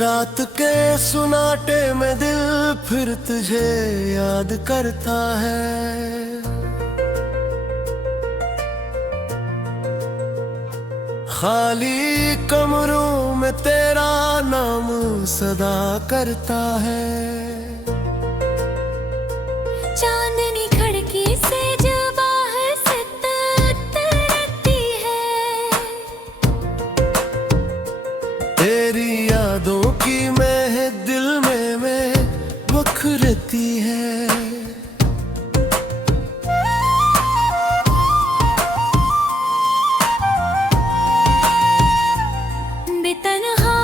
रात के सुनाटे में दिल फिर तुझे याद करता है। खाली कमरों में तेरा नाम सदा करता है। चांदनी खिड़की से जो बाहर से तरसती है, तेरी यादों की मैं दिल में बखरती है। बेतन्हा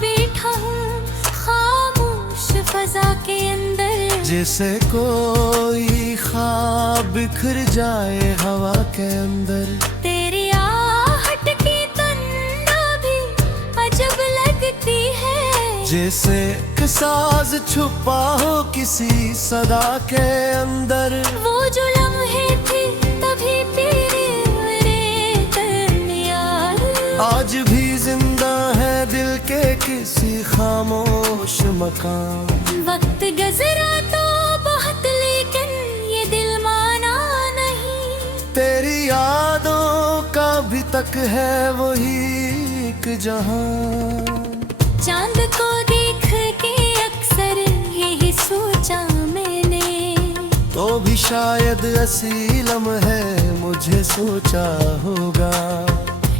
बैठा हूँ खामोश फजा के अंदर, जैसे कोई ख्वाब बिखर जाए हवा के अंदर। तेरी आहट की तन्ना भी अजब लगती है, जैसे एक साज छुपा हो किसी सदा के अंदर। वो जो लम्हे थे तभी तेरे दरमियान, आज भी जिंदा है दिल के किसी खामोश मकान। वक्त गुजरा तो बहुत लेकिन ये दिल माना नहीं। तेरी यादों का भी तक है वही एक जहां। चांद को देख के अक्सर यही सोचा मैंने, तो भी शायद असी लम्हे मुझे सोचा होगा।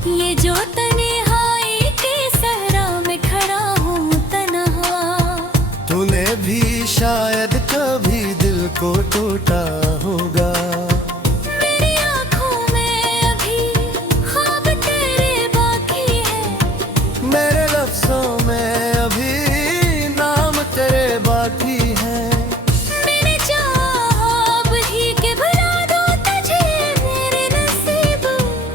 ये जो तन्हाई के सहरा में खड़ा हूँ तन्हा, तूने भी शायद कभी दिल को टूटा होगा। मेरी आँखों में अभी ख्वाब तेरे बाकी है, मेरे लफ्जों में अभी नाम तेरे बाकी है। मैंने चाहा अब ही के भुला दूँ तुझे मेरे नसीब,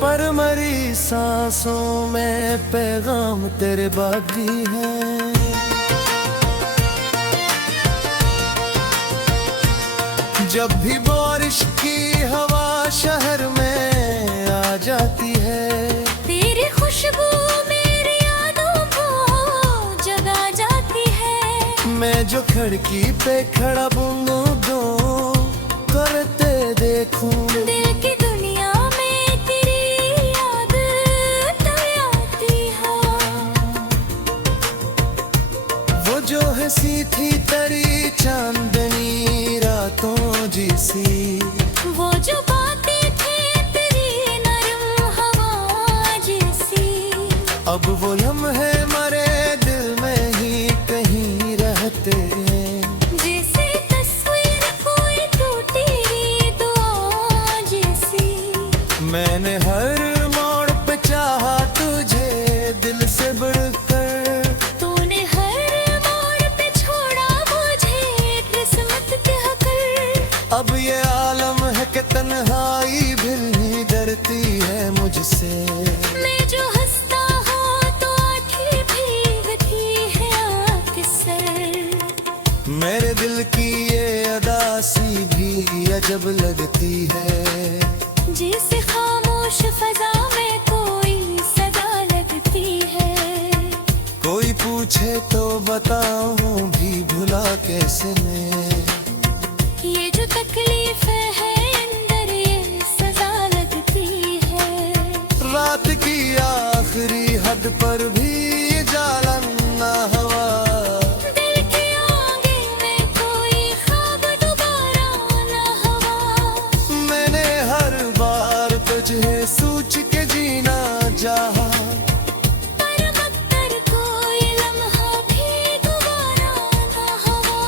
पर मरी सांसों में पैगाम तेरे बाकी है। जब भी बारिश की हवा शहर में आ जाती है, तेरी खुशबू मेरी यादों को जगा जाती है। मैं जो खिड़की पे खड़ा बूंदों करते देखूं, दिल की दुनिया में तेरी याद तब आती है। वो जो हंसी थी तेरी चांदनी रातों जैसी, वो जो बातें थी तेरी नरम हवा जैसी, अब वो लम्हे मरे दिल में ही कहीं रहते हैं। जैसे तस्वीर कोई टूटी दुआ जैसी। मैंने हर मोड़ पे चाहा तुझे दिल से बढ़कर, तूने हर मोड़ पे छोड़ा मुझे किस्मत के हकर। अब ये आलम है कि तन्हाई भी नहीं डरती है मुझसे। मैं जो हंसता हूँ तो आँखें भीगती है अक्सर। मेरे दिल की ये अदासी भी अजब लगती है, जैसे खामोश फजा में कोई सदा लगती है। कोई पूछे तो बताऊं भी भुला कैसे मैं। ये जो तकलीफ है अंदर ये सजा लगती है। रात की आखिरी हद पर भी जालन ना हवा, दिल के आगे में कोई ख्वाब दोबारा ना हवा। मैंने हर बार तुझे सोच के जीना चाहा, पर मगर कोई लम्हा भी दोबारा ना हवा।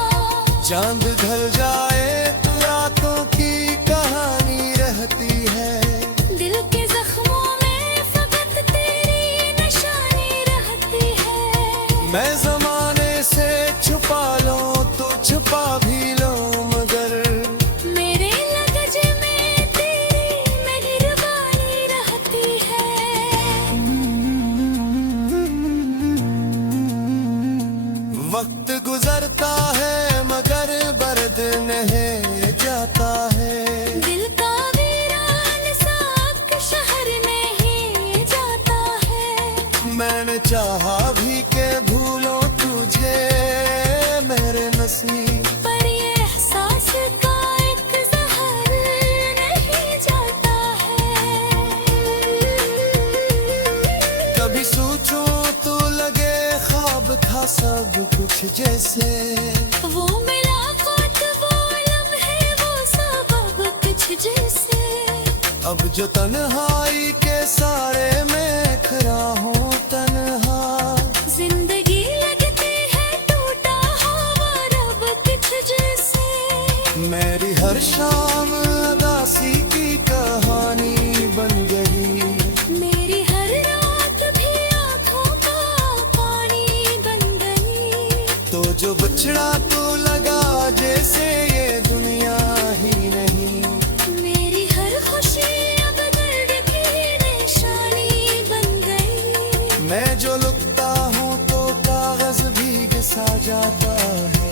चांद ढल जाए तो रातों की कहानी रहती है। दिल के जख्मों में फकत तेरी निशानी रहती है। मैं जमाने से छुपा लूं तो छुपा भी लूं, मगर मेरे लगज में तेरी मेहरबानी रहती है। वक्त गुजरता है मगर बर्द नहीं जाता है। दिल का वीरान साक शहर नहीं जाता है। मैंने चाहा भी के भूलों तुझे मेरे नसीब। पर ये एहसास का एक जहर नहीं जाता है। कभी सोचूं तो लगे ख्वाब था सब कुछ जैसे। वो मुलाकात वो लम्हे वो सब कुछ जैसे। अब जो तन्हाई के सारे में खड़ा हूँ तन्हा। जिंदगी लगती है टूटा हुआ रब कुछ जैसे। मेरी हर शाम उदासी की कहानी बन गई। मेरी हर रात भी आंखों का पानी बन गई। तो जो बिछड़ा तो लगा जैसे ये दुनिया ही नहीं। मेरी हर खुशी अब दर्द की निशानी बन गई। मैं जो लुकता हूँ तो कागज भीग सा जाता है।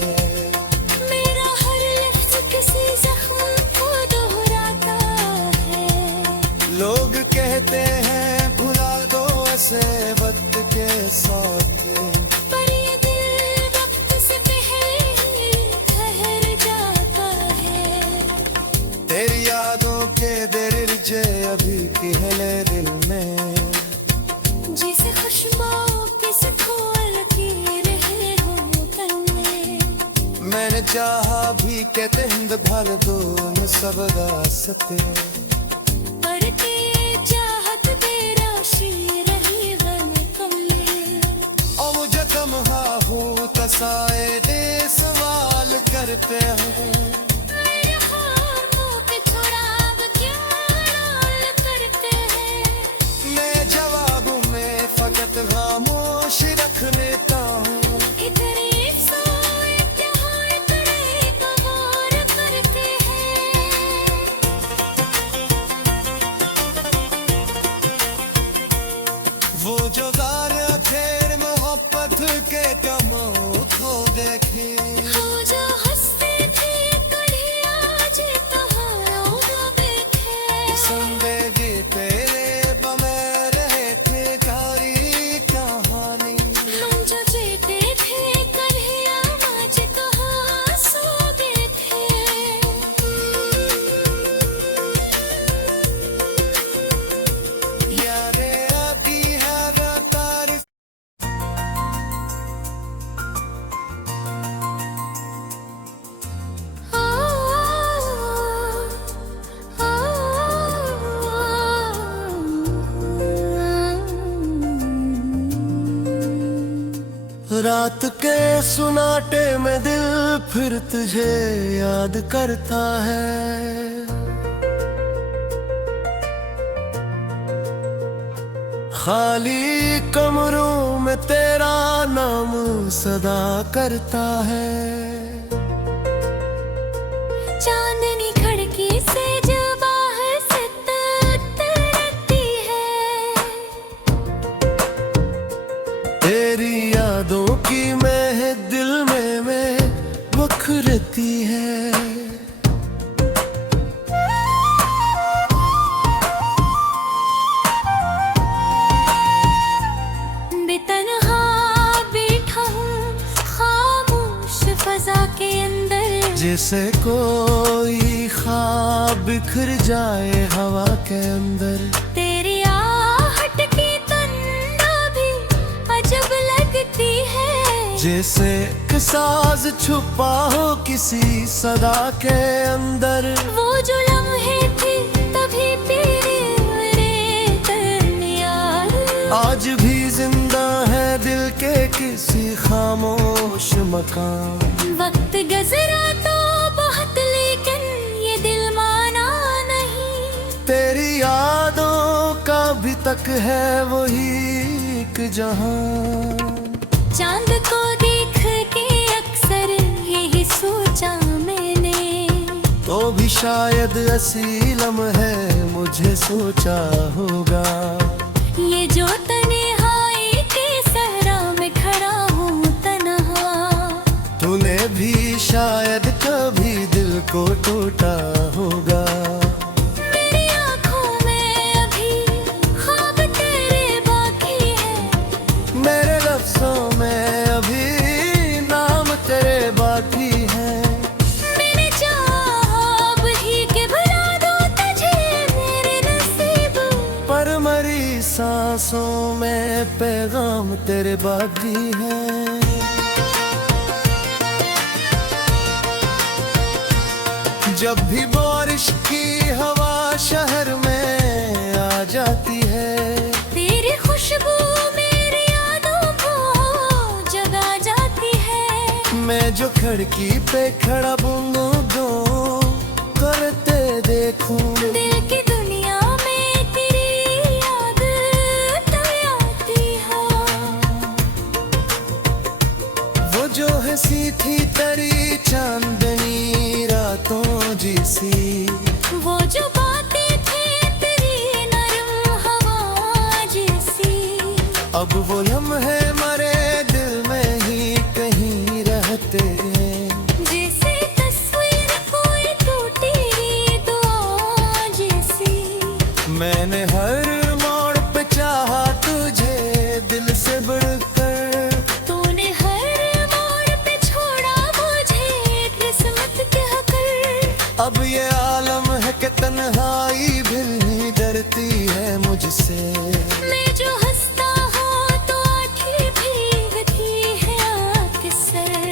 मेरा हर लफ्ज किसी जख्म को दोहराता है। लोग कहते हैं भुला दो ऐसे वक्त के साथ। पर ये दिल वक्त से पहले ही ठहर जाता है। तेरी यादों के दरिर्जे अभी पिघले दिल में। जिसे खुशबू किसे खोल के रहे हो तन में। मैंने चाहा भी कहते हिंद भर दो न सब रास्ते। पर के चाहत तेरा शीर ही बन कमले। और मुझे तमहा हूँ तसाए दे सवाल करते हैं। मेरे ख्वाबों के चुराग क्यों रोल करते हैं। मैं जवाब में फकत खामोश रख लेता हूँ। इतने सोए जहाँ इतने कबूर करते हैं। वो जो गार फेर मोहब्बत के कमों को देखे। हो जो हंसते थे कभी आज तुम्हारों को देखे। जिंदगी तेरे बमे रहे थे कारी कहानी। हम जो जीते थे कभी आज कहाँ सो गए थे। यारे आती है तारीफ। रात के सुनाटे में दिल फिर तुझे याद करता है। खाली कमरों में तेरा नाम सदा करता है। चांदनी खिड़की से जो बाहर से उतरती है। तेरी यादों की मैं दिल में मैं बखरती है। बेतनहा बैठा हूँ खामोश फजा के अंदर। जैसे कोई ख्वाब बिखर जाए हवा के अंदर। तेरी आहट की तन्ना भी अजब लगती है। जैसे एक साज छुपा हो किसी सदा के अंदर। वो जो लम्हे थे तभी तेरे दरमियान। आज भी जिंदा है दिल के किसी खामोश मकान। वक्त गुजरा तो बहुत लेकिन ये दिल माना नहीं। तेरी यादों का भी तक है वही एक जहां। चांद को देख के अक्सर यही सोचा मैंने। तो भी शायद असी लम्हे मुझे सोचा होगा। ये जो तन्हाई के सहरा में खड़ा हूँ तन्हा। तूने भी शायद कभी दिल को टूटा होगा। मेरी आँखों में अभी ख्वाब तेरे बाकी है। मेरे लफ्जों में अभी सांसों में पैगाम तेरे बाकी है। जब भी बारिश की हवा शहर में आ जाती है, तेरी खुशबू मेरी यादों को जगा जाती है। मैं जो खिड़की पे खड़ा बूंदों करते देखूं, दिल की दुनिया में तेरी याद तब आती है। वो जो हंसी थी तेरी चांदनी रातों जैसी, वो जो बातें थी तेरी नरम हवा जैसी, अब वो लम्हे मरे दिल में ही कहीं रहते हैं। जैसे तस्वीर कोई टूटी दुआ जैसी। मैंने हर मोड़ पे चाहा तुझे दिल से बढ़कर, तूने हर मोड़ पे छोड़ा मुझे किस्मत के हकर। अब ये आलम है कि तन्हाई भी नहीं डरती है मुझसे। मैं जो हंसता हूँ तो आँखें भीगती है अक्सर।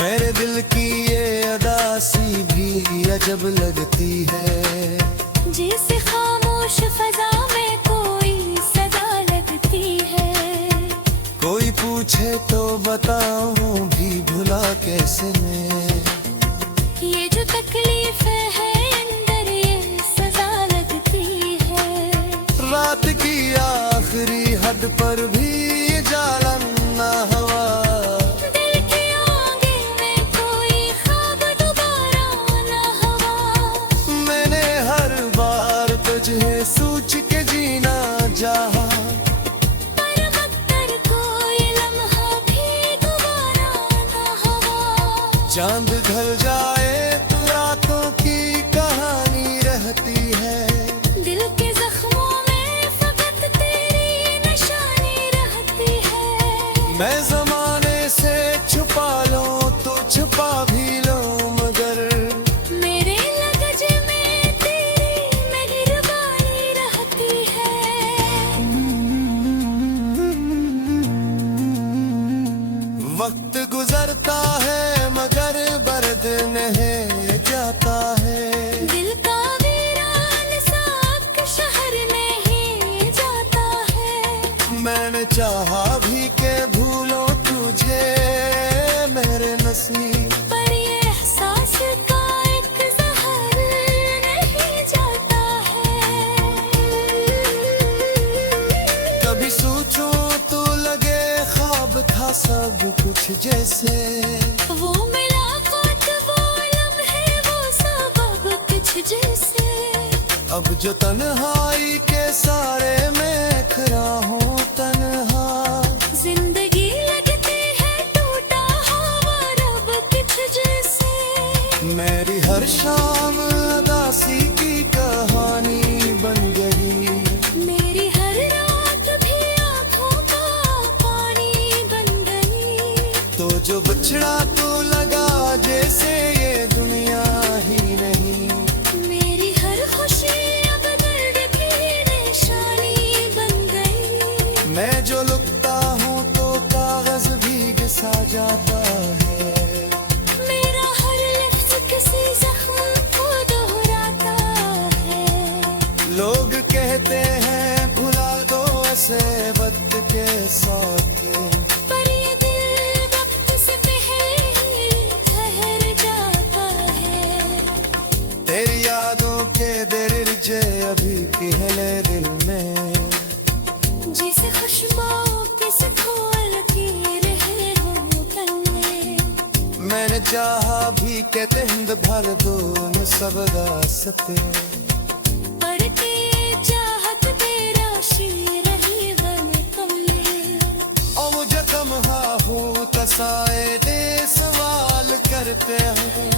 मेरे दिल की ये अदासी भी अजब लगती है, जैसे खामोश फजा में कोई सदा लगती है। कोई पूछे तो बताऊं भी भुला कैसे मैं। ये जो तकलीफ है अंदर ये सजा लगती है। रात की आखिरी हद पर भी जालन ना हवा, दिल के आगे में कोई ख्वाब दोबारा ना हवा। मैंने हर बार तुझे सोच के जीना चाहा, पर मगर कोई लम्हा भी दोबारा ना हवा। चांद ढल जाए तो रातों की कहानी रहती है। दिल के जख्मों में फकत तेरी निशानी रहती है। मैं जमाने से छुपा लूं तो छुपा भी लूं, मगर मेरे लगज में तेरी मेहरबानी रहती है। वक्त गुजरता है मगर बर्द नहीं जाता है। दिल का वीरान साब के शहर नहीं जाता है। मैंने चाहा भी के भूलो तुझे मेरे नसीब, पर ये एहसास का एक जहर नहीं जाता है। कभी सोचूं तो लगे ख्वाब था सब कुछ जैसे। वो मुलाकात वो लम्हे वो सबब कुछ जैसे। अब जो तन्हाई के सारे में खड़ा हूँ तन्हा, जिंदगी लगती है टूटा हवा रब कुछ जैसे। मेरी हर शाम उदासी की कहानी बन गई, मेरी हर रात भी आँखों का पानी बन गई। तो जो बछड़ा तो लगा जैसे ये दुनिया ही नहीं। मेरी हर खुशी अब दर्द की निशानी बन गई। मैं जो लुकता हूँ तो कागज भी घिसा जाता है। मेरा हर लफ्ज किसी जख्म को दोहराता है। लोग कहते हैं भुला दो ऐसे वक्त के साथ के, पर ये दिल वक्त से पहले ही ठहर जाता है। तेरी यादों के दरिर्जे अभी पहले दिल में, जिसे खुशबू किस खोल के रहे हो तन में। मैंने चाहा भी के तिंद भर दो न सब दासते, पर के चाहत तेरा शी रही गम कम में। और मुझे कम हो तसाए दे सवाल करते हैं।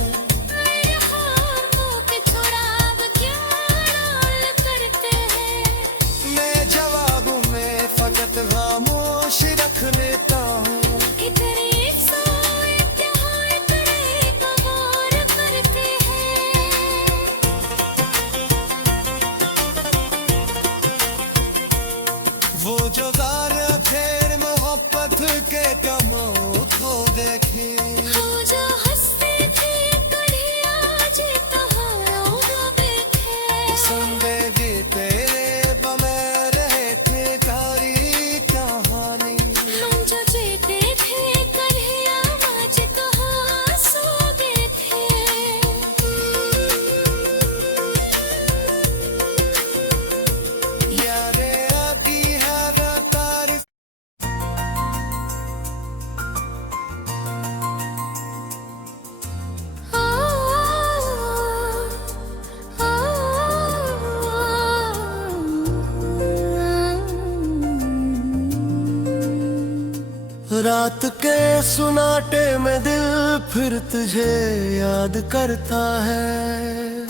मेरे ख्वाबों के छुड़ा अब क्यों डाल करते हैं। मैं जवाब में फकत खामोश रख लेता हूँ, कि तेरी सोए इत्तेहार करे कबूल करते हैं। रात के सुनाटे में दिल फिर तुझे याद करता है।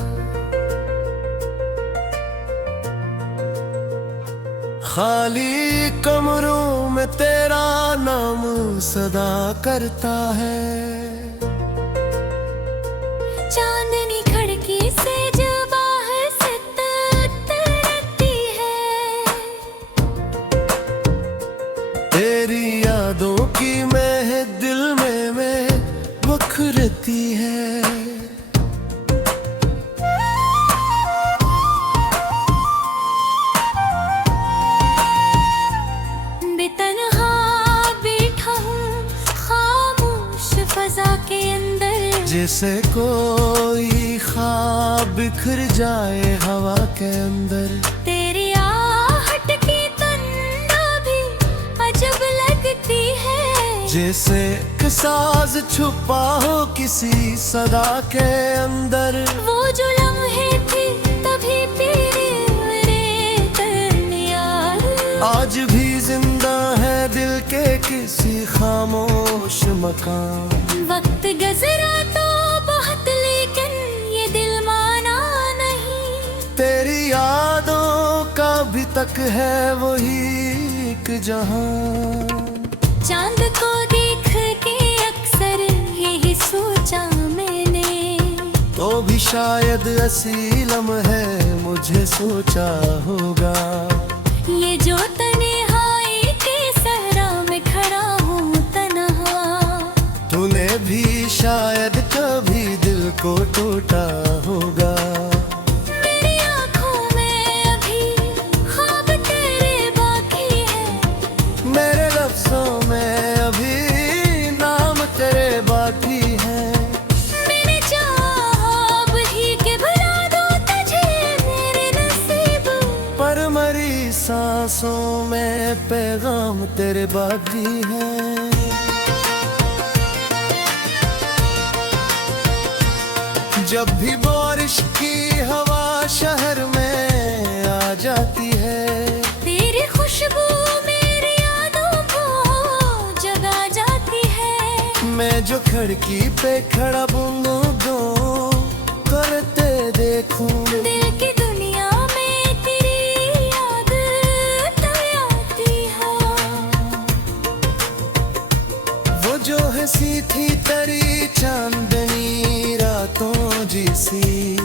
खाली कमरों में तेरा नाम सदा करता है। चांदनी खिड़की से जो बाहर से तरसती है, तेरी यादों की महक दिल में बखरती है। बेतन्हा बैठा हूँ खामोश फजा के अंदर, जैसे कोई ख्वाब बिखर जाए हवा के अंदर। तेरी आहट की तन्ना भी अजब लगती है, जैसे एक साज छुपा हो किसी सदा के अंदर। वो जो लम्हे थे तभी तेरे दरमियान, आज भी जिंदा है दिल के किसी खामोश मकान। वक्त गुजरा तो बहुत लेकिन ये दिल माना नहीं, तेरी यादों का भी तक है वही एक जहां। चांद को देख के अक्सर यही सोचा मैंने, तो भी शायद असी लम्हे मुझे सोचा होगा। ये जो तन्हाई के सहरा में खड़ा हूँ तन्हा, तूने भी शायद कभी दिल को टूटा होगा। मेरी आँखों में अभी ख्वाब तेरे बाकी है, मेरे लफ्जों में अभी नाम तेरे बाकी है। मैंने चाहा अब ही के भुला दूँ तुझे मेरे नसीब, पर मरी सांसों में पैगाम तेरे बाकी है। जब भी बारिश की हवा शहर में आ जाती है, तेरी खुशबू मेरी यादों को जगा जाती है। मैं जो खिड़की पे खड़ा बूंदों करते देखूं, दिल की दुनिया में तेरी याद तब आती है। वो जो हंसी थी तेरी चांदनी रातों जैसी,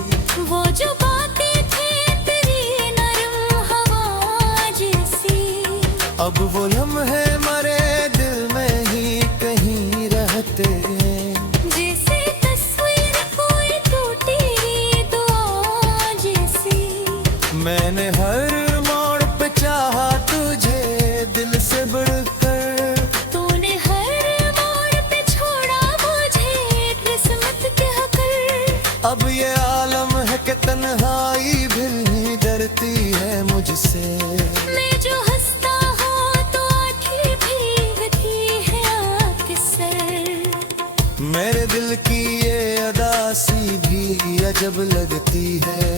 वो जो बातें थी तेरी नरम हवा जैसी, अब वो लम्हे मरे दिल में ही कहीं रहते हैं। जैसे तस्वीर कोई टूटी दुआ जैसी, मैंने हर मोड़ पे चाहा तुझे दिल से बढ़कर, तूने हर मोड़ पे छोड़ा मुझे किस्मत के हकर। अब ये आलम है कि तन्हाई भी नहीं डरती है मुझसे। मैं जो हंसता हूँ तो आँखें भीगती है अक्सर, मेरे दिल की ये अदासी भी अजब लगती है।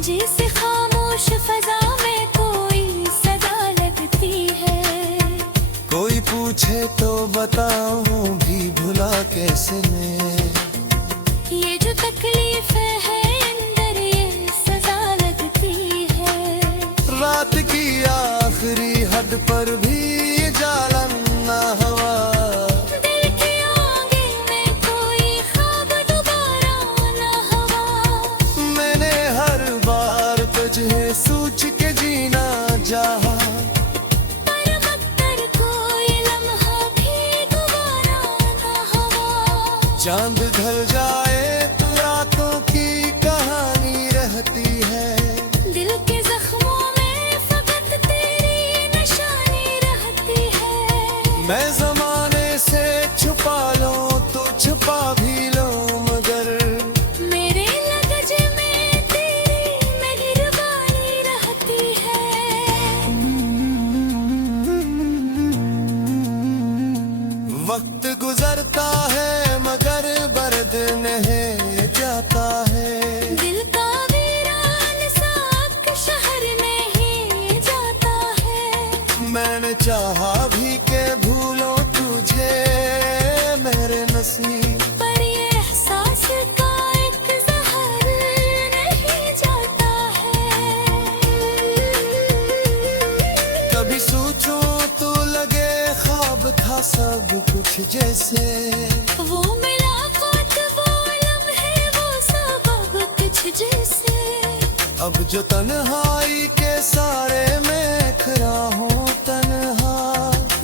जैसे खामोश फजा में कोई सदा लगती है। कोई पूछे तो बताऊं भी भुला कैसे मैं, ये जो तकलीफ है अंदर ये सजा लगती है। रात की आखिरी हद पर भी जालन ना हवा, दिल के आगे में कोई ख्वाब दोबारा ना हवा। मैंने हर बार तुझे सोच के जीना चाहा, पर मगर कोई लम्हा भी दोबारा ना हवा। चांद ढल जाए तो रातों की कहानी रहती है। दिल के जख्मों में फकत तेरी निशानी रहती है। मैं जमाने से छुपा लूं तो छुपा भी लूं, मगर मेरे लगज में तेरी मेहरबानी रहती है। वक्त गुजरता है मगर बर्द नहीं जाता है। दिल का वीरान साक शहर नहीं जाता है। मैंने चाहा भी के भूलों सब कुछ जैसे वो मुलाकात वो लम्हे वो सब कुछ जैसे अब जो तन्हाई के सारे में खड़ा हूँ तन्हा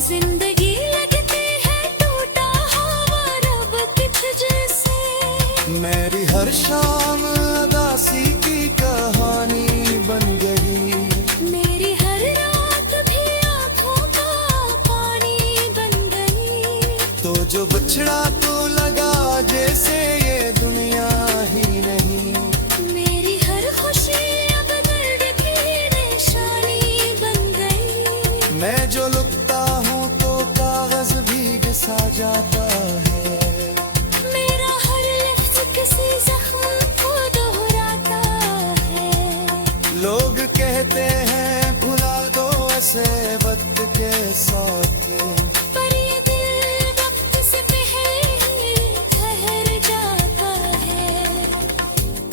जिंदगी लगती है टूटा हवा रब कुछ जैसे मेरी हर शाम उदासी की कहानी बन गई मेरी हर रात भी आंखों का पानी बन गई तो जो बिछड़ा तो लगा जैसे ये दुनिया ही नहीं मेरी हर खुशी अब दर्द की निशानी बन गई मैं जो लुकता हूँ तो कागज भीग सा जाता है मेरा हर लफ्ज किसी जख्म को दोहराता है लोग कहते हैं भुला दो ऐसे वक्त के साथ पर ये दिल वक्त से पहले ही ठहर जाता है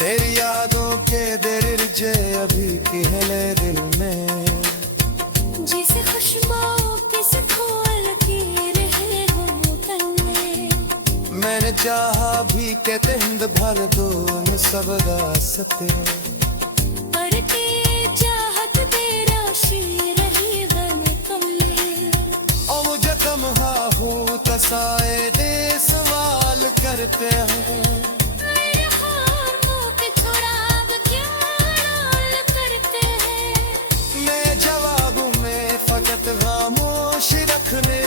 तेरी यादों के दरिर्जे अभी कहले दिल में जिसे खुशबू किसे खोल के रहे हो तन में मैंने चाहा भी कहते हिंद भर दो उन सब रास्ते पर के चाहत तेरा शीर ही बन कमले और मुझे तमहा हूँ तसाए दे सवाल करते हैं मेरे हार मुँह के छुड़ाव क्या डाल करते हैं मैं जवाब में फकत खामोश रखने